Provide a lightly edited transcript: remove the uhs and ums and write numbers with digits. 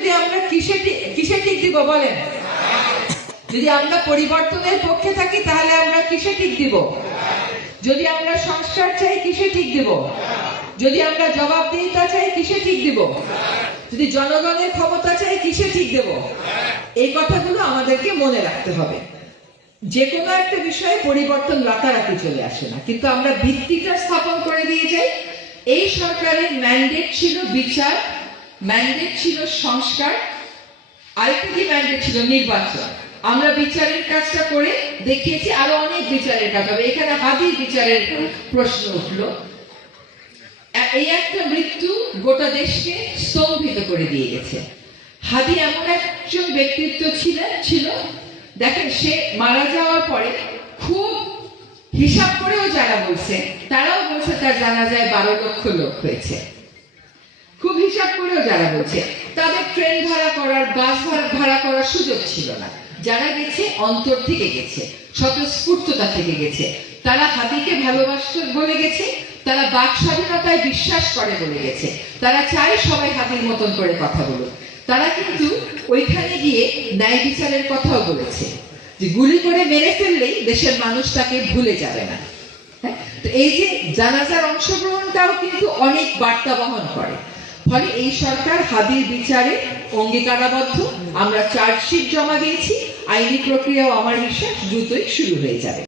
যদি আমরা কিসে টিক দিব বলেন? যদি আমরা পরিবর্তনের পক্ষে থাকি তাহলে আমরা কিসে টিক দিব? যদি আমরা সংস্কার চাই কিসে টিক দিব? যদি আমরা জবাবদিহিতা চাই কিসে টিক দিব? যদি জনগণের ক্ষমতা চাই কিসে টিক দেব? এই কথাগুলো আমাদেরকে মনে রাখতে হবে। যে কোনো একটা বিষয়ে পরিবর্তন রাতারাতি চলে আসে না, কিন্তু আমরা ভিত্তিটা স্থাপন করে দিয়ে যাই। এই সরকারের ম্যান্ডেট ছিল বিচার, ম্যান্ডেট ছিল সংস্কার, আরেকটি ম্যান্ডেট ছিল নির্বাচন। আমরা বিচারের কাজটা করে দেখিয়েছি, আরো অনেক বিচারের কাজ হবে। এখানে হাদির বিচারের প্রশ্ন উঠলো। এই একটা মৃত্যু গোটা দেশকে স্তম্ভিত করে দিয়ে গেছে। হাদি এমন একজন ব্যক্তিত্ব ছিল, দেখেন সে মারা যাওয়ার পরে খুব হিসাব করেও যারা বলছে তারাও বলছে তার জানাজায় 12 লক্ষ লোক হয়েছে। খুব হিসাব করেও যারা বলছে তাদের ট্রেন ভাড়া করার, বাস ভাড়া করার সুযোগ ছিল না। যারা গেছে অন্তর থেকে গেছে, স্বতঃস্ফূর্ততা থেকে গেছে। তারা হাদিকে ভালোবাসে বলে গেছে, তারা বাক স্বাধীনতায় বিশ্বাস করে বলে গেছে, তারা চায় সবাই হাদির মতন করে কথা বলুক। তারা কিন্তু ওইখানে গিয়ে ন্যায় বিচারের কথাও বলেছে যে গুলি করে মেরে ফেললেই দেশের মানুষ তাকে ভুলে যাবে না। তো এই যে জানাজার অংশগ্রহণটাও কিন্তু অনেক বার্তা বহন করে। ফলে এই সরকার হাদির বিচারে অঙ্গীকারাবদ্ধ। আমরা চার্জশিট জমা দিয়েছি, আইনি প্রক্রিয়াও আমার বিশ্বাস দ্রুতই শুরু হয়ে যাবে।